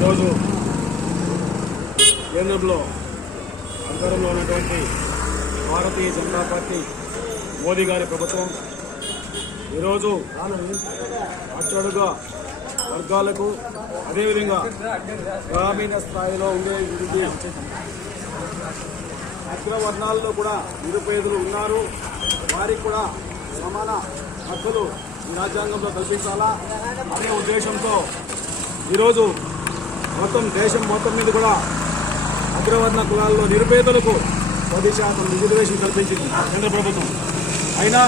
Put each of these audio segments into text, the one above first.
ఈరోజు కేంద్రంలో అధికారంలో ఉన్నటువంటి భారతీయ జనతా పార్టీ మోదీ గారి ప్రభుత్వం ఈరోజు అట్టడుగా వర్గాలకు అదేవిధంగా గ్రామీణ స్థాయిలో ఉండే అగ్రవర్ణాల్లో కూడా నిరుపేదలు ఉన్నారు. వారికి కూడా సమాన హక్కులు ఈ రాజ్యాంగంలో కల్పించాలా అనే ఉద్దేశంతో ఈరోజు దేశం మొత్తం మీద కూడా అగ్రవర్ణ కులాల్లో నిరుపేదలకు 10% రిజర్వేషన్ కల్పించింది కేంద్ర ప్రభుత్వం. అయినా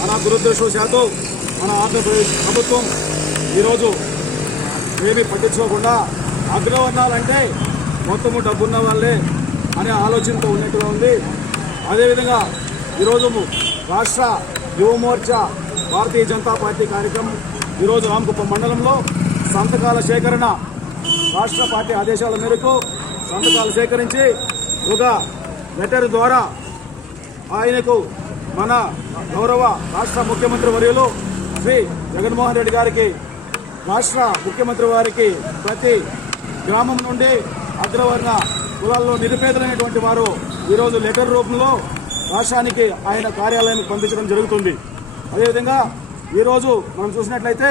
మన దురదృష్టవశాత్తు మన ఆంధ్రప్రదేశ్ ప్రభుత్వం ఈరోజు ఏమీ పట్టించుకోకుండా అగ్రవర్ణాలంటే మొత్తము డబ్బున్న వాళ్ళే అనే ఆలోచనతో ఉన్నట్టుగా ఉంది. అదేవిధంగా ఈరోజు రాష్ట్ర యువమోర్చా భారతీయ జనతా పార్టీ కార్యక్రమం ఈరోజు రామకుప్పం మండలంలో సంతకాల సేకరణ రాష్ట్ర పార్టీ ఆదేశాల మేరకు సంతకాలు సేకరించి ఒక లెటర్ ద్వారా ఆయనకు మన గౌరవ రాష్ట్ర ముఖ్యమంత్రి వర్యులు శ్రీ జగన్మోహన్ రెడ్డి గారికి రాష్ట్ర ముఖ్యమంత్రి వారికి ప్రతి గ్రామం నుండి అగ్రవర్ణ కులాల్లో నిరుపేదలైనటువంటి వారు ఈరోజు లెటర్ రూపంలో రాష్ట్రానికి ఆయన కార్యాలయానికి పంపించడం జరుగుతుంది. అదేవిధంగా ఈరోజు మనం చూసినట్లయితే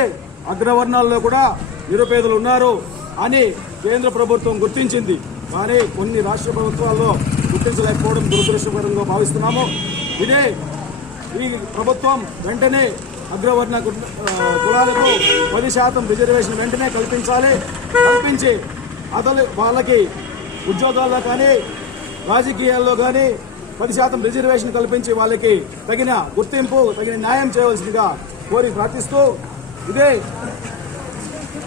అగ్రవర్ణాల్లో కూడా నిరుపేదలు ఉన్నారు అని కేంద్ర ప్రభుత్వం గుర్తించింది. కానీ కొన్ని రాష్ట్ర ప్రభుత్వాల్లో గుర్తించలేకపోవడం దురదృష్టకరంగా భావిస్తున్నాము. ఈ ప్రభుత్వం వెంటనే అగ్రవర్ణ కులాలకు 10% రిజర్వేషన్ వెంటనే కల్పించి వాళ్ళకి ఉద్యోగాల్లో కానీ రాజకీయాల్లో కానీ 10% రిజర్వేషన్ కల్పించి వాళ్ళకి తగిన గుర్తింపు తగిన న్యాయం చేయవలసిందిగా కోరి ప్రార్థిస్తూ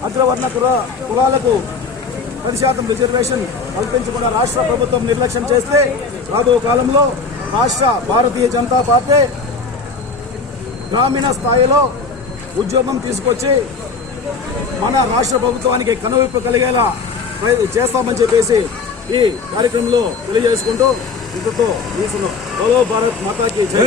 అగ్రవర్ణ కులాలకు 10% రిజర్వేషన్ కల్పించకుండా రాష్ట్ర ప్రభుత్వం నిర్లక్ష్యం చేస్తే రాబో కాలంలో రాష్ట్ర భారతీయ జనతా పార్టీ గ్రామీణ స్థాయిలో ఉద్యోగం తీసుకొచ్చి మన రాష్ట్ర ప్రభుత్వానికి కనువిప్పు కలిగేలా చేస్తామని చెప్పేసి ఈ కార్యక్రమంలో తెలియజేసుకుంటూ ఇంతతో భారత్ మాతాకి జై.